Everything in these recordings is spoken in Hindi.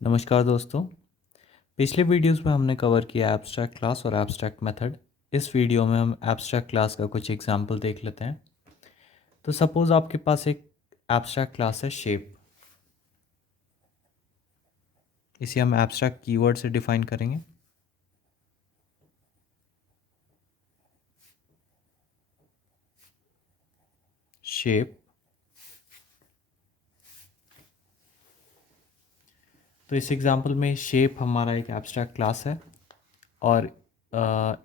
नमस्कार दोस्तों। पिछले वीडियोस में हमने कवर किया एब्स्ट्रैक्ट क्लास और एब्स्ट्रैक्ट मेथड। इस वीडियो में हम एब्स्ट्रैक्ट क्लास का कुछ एग्जांपल देख लेते हैं। तो सपोज़ आपके पास एक एब्स्ट्रैक्ट क्लास है शेप। इसे हम एब्स्ट्रैक्ट कीवर्ड से डिफाइन करेंगे। शेप। तो इस एग्जांपल में शेप हमारा एक एब्स्ट्रैक्ट क्लास है और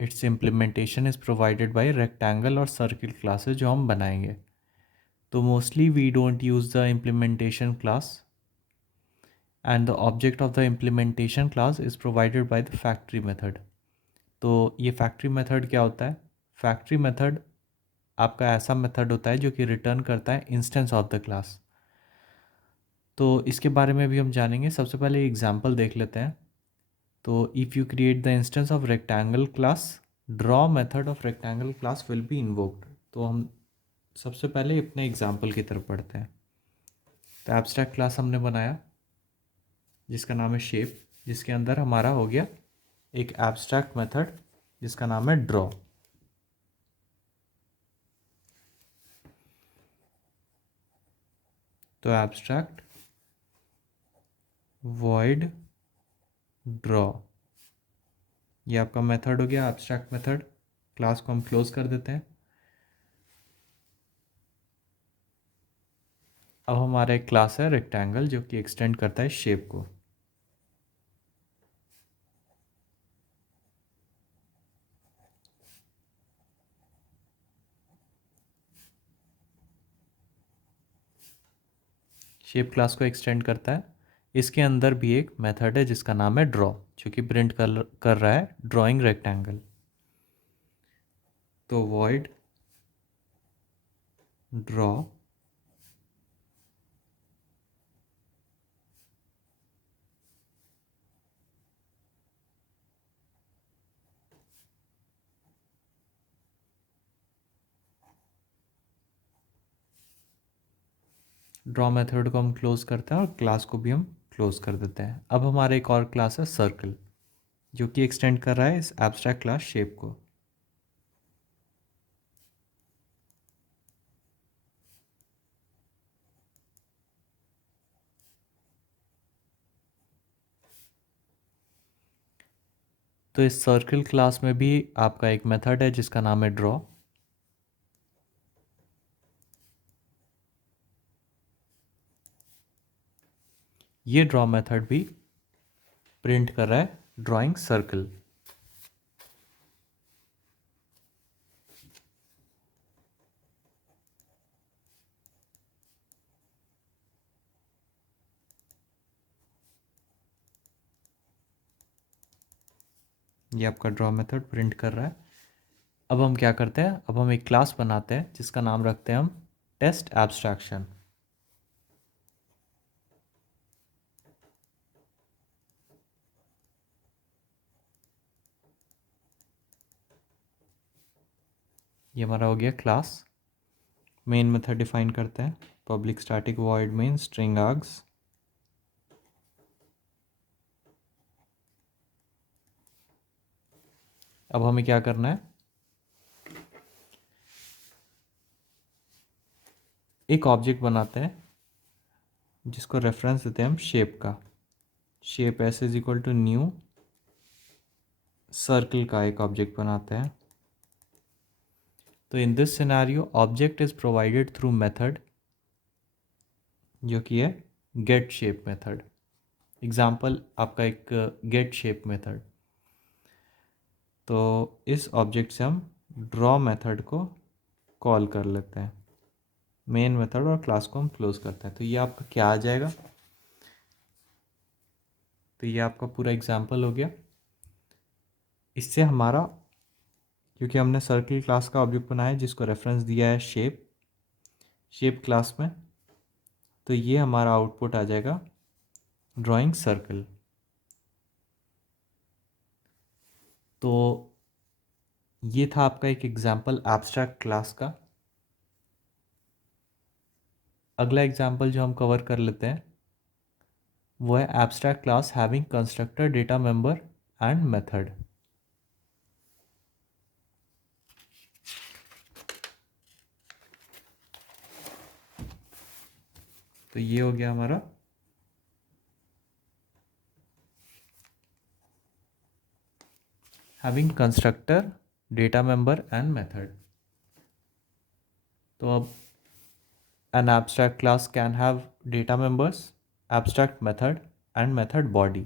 its implementation is provided by rectangle और सर्किल क्लासेस जो हम बनाएंगे। तो mostly we don't use the implementation class and the object of the implementation class is provided by the factory method। तो ये फैक्ट्री मेथड क्या होता है? फैक्ट्री मेथड आपका ऐसा मेथड होता है जो कि रिटर्न करता है इंस्टेंस ऑफ द क्लास। तो इसके बारे में भी हम जानेंगे। सबसे पहले एग्जांपल देख लेते हैं। तो if you create the instance of rectangle class, draw method of rectangle class will be invoked. तो हम सबसे पहले अपने एग्जांपल की तरफ पढ़ते हैं। तो एब्स्ट्रैक्ट क्लास हमने बनाया जिसका नाम है शेप, जिसके अंदर हमारा हो गया एक एब्स्ट्रैक्ट मेथड जिसका नाम है ड्रॉ। तो एब्स्ट्रैक्ट वॉइड ड्रॉ, ये आपका मेथड हो गया एब्स्ट्रैक्ट मेथड। क्लास को हम क्लोज कर देते हैं। अब हमारा एक क्लास है रेक्टेंगल जो कि एक्सटेंड करता है शेप को। शेप क्लास को एक्सटेंड करता है। इसके अंदर भी एक मेथड है जिसका नाम है ड्रॉ, जो कि प्रिंट कर रहा है ड्राइंग रेक्टेंगल। तो वॉइड ड्रॉ ड्रॉ मेथड को हम क्लोज करते हैं और क्लास को भी हम क्लोज कर देते हैं। अब हमारा एक और क्लास है सर्कल जो कि एक्सटेंड कर रहा है इस एब्स्ट्रैक्ट क्लास शेप को। तो इस सर्कल क्लास में भी आपका एक मेथड है जिसका नाम है ड्रॉ। ये ड्रॉ मेथड भी प्रिंट कर रहा है ड्राइंग सर्कल। ये आपका ड्रॉ मेथड प्रिंट कर रहा है। अब हम क्या करते हैं, अब हम एक क्लास बनाते हैं जिसका नाम रखते हैं हम टेस्ट एब्स्ट्रैक्शन। ये हमारा हो गया क्लास। मेन मेथड डिफाइन करते हैं public static void main string args. अब हमें क्या करना है, एक ऑब्जेक्ट बनाते हैं जिसको रेफरेंस देते हैं हम शेप का। Shape s is equal to new circle का एक ऑब्जेक्ट बनाते हैं। तो in this scenario object is provided through method जो कि है गेट शेप मेथड। एग्जाम्पल आपका एक गेट शेप मेथड। तो इस ऑब्जेक्ट से हम ड्रॉ मेथड को कॉल कर लेते हैं मेन मेथड और क्लास को हम क्लोज करते हैं। तो ये आपका क्या आ जाएगा, तो ये आपका पूरा एग्जाम्पल हो गया। इससे हमारा, क्योंकि हमने सर्किल क्लास का ऑब्जेक्ट बनाया है जिसको रेफरेंस दिया है शेप क्लास में, तो ये हमारा आउटपुट आ जाएगा ड्राइंग सर्कल। तो ये था आपका एक एग्जाम्पल एब्स्ट्रैक्ट क्लास का। अगला एग्जाम्पल जो हम कवर कर लेते हैं वो है abstract class having constructor, data member and method. तो ये हो गया हमारा having constructor, data member and method. तो अब an abstract class can have data members, abstract method and method body,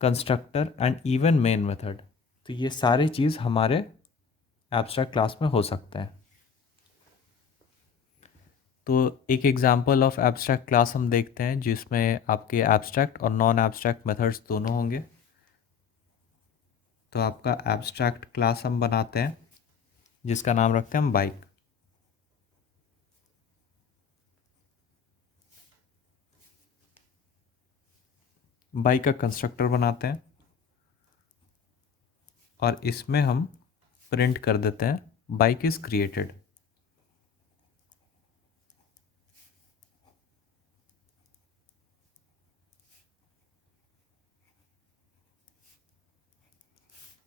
constructor and even main method। तो ये सारी चीज़ हमारे abstract क्लास में हो सकते हैं। तो एक एग्जांपल ऑफ एब्स्ट्रैक्ट क्लास हम देखते हैं जिसमें आपके एब्स्ट्रैक्ट और नॉन एब्स्ट्रैक्ट मेथड्स दोनों होंगे। तो आपका एब्स्ट्रैक्ट क्लास हम बनाते हैं जिसका नाम रखते हैं हम बाइक। बाइक का कंस्ट्रक्टर बनाते हैं और इसमें हम प्रिंट कर देते हैं बाइक इज़ क्रिएटेड।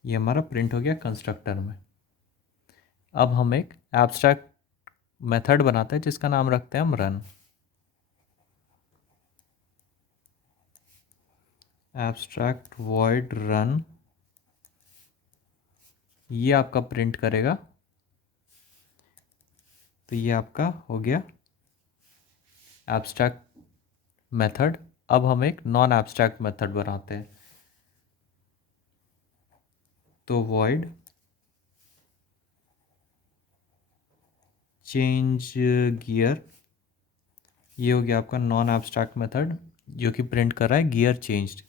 ये हमारा प्रिंट हो गया कंस्ट्रक्टर में। अब हम एक एब्स्ट्रैक्ट मेथड बनाते हैं जिसका नाम रखते हैं हम रन। एब्स्ट्रैक्ट वॉइड रन, ये आपका प्रिंट करेगा। तो ये आपका हो गया एब्स्ट्रैक्ट मेथड। अब हम एक नॉन एब्स्ट्रैक्ट मेथड बनाते हैं। तो वॉइड चेंज गियर, ये हो गया आपका नॉन एब्स्ट्रैक्ट मेथड जो कि प्रिंट कर रहा है गियर चेंज्ड।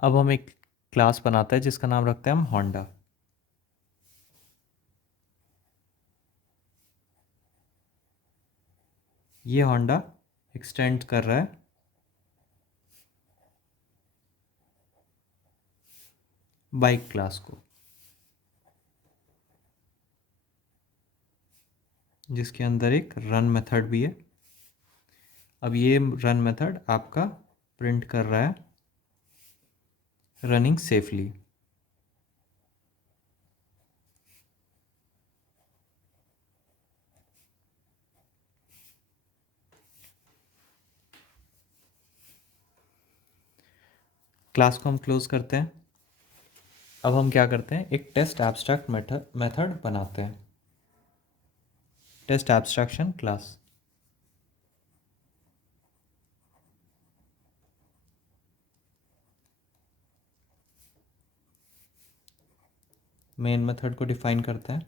अब हम एक क्लास बनाते हैं जिसका नाम रखते हैं हम होंडा। ये होंडा एक्सटेंड कर रहा है बाइक क्लास को, जिसके अंदर एक रन मेथड भी है। अब ये रन मेथड आपका प्रिंट कर रहा है रनिंग सेफली। क्लास को हम क्लोज करते हैं। अब हम क्या करते हैं, एक टेस्ट एब्स्ट्रैक्ट मेथड बनाते हैं, test abstraction class. Main method को डिफाइन करते हैं।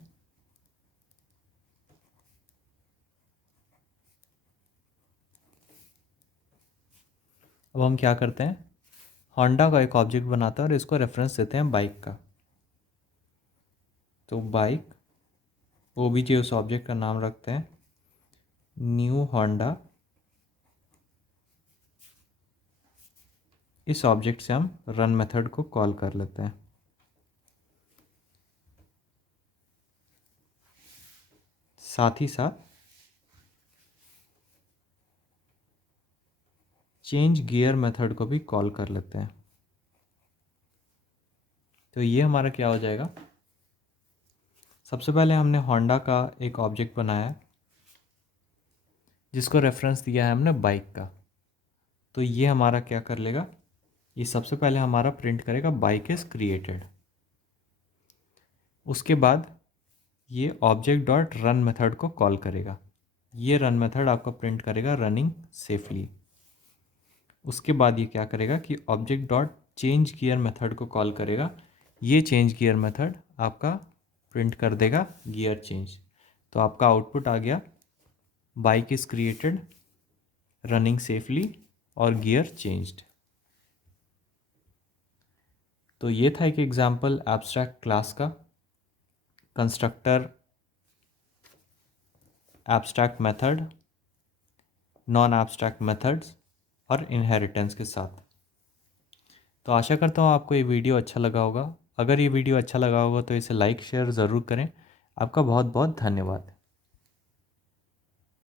अब हम क्या करते हैं, होंडा का एक ऑब्जेक्ट बनाते हैं और इसको रेफरेंस देते हैं बाइक का। तो बाइक ओबीजे उस ऑब्जेक्ट का नाम रखते हैं न्यू होंडा। इस ऑब्जेक्ट से हम रन मेथड को कॉल कर लेते हैं। साथ ही साथ चेंज गियर मेथड को भी कॉल कर लेते हैं। तो ये हमारा क्या हो जाएगा, सबसे पहले हमने होंडा का एक ऑब्जेक्ट बनाया है जिसको रेफरेंस दिया है हमने बाइक का। तो ये हमारा क्या कर लेगा, ये सबसे पहले हमारा प्रिंट करेगा बाइक इज़ क्रिएटेड। उसके बाद ये ऑब्जेक्ट डॉट रन मेथड को कॉल करेगा। ये रन मेथड आपका प्रिंट करेगा रनिंग सेफली। उसके बाद ये क्या करेगा कि object dot change gear method को कॉल करेगा। ये चेंज गियर मेथड आपका प्रिंट कर देगा गियर चेंज। तो आपका आउटपुट आ गया bike is created, running safely और गियर चेंज्ड। तो ये था एक एग्जांपल एब्स्ट्रैक्ट क्लास का, constructor, abstract method, non abstract methods और इनहेरिटेंस के साथ। तो आशा करता हूँ आपको ये वीडियो अच्छा लगा होगा। अगर ये वीडियो अच्छा लगा होगा तो इसे लाइक शेयर ज़रूर करें। आपका बहुत बहुत धन्यवाद।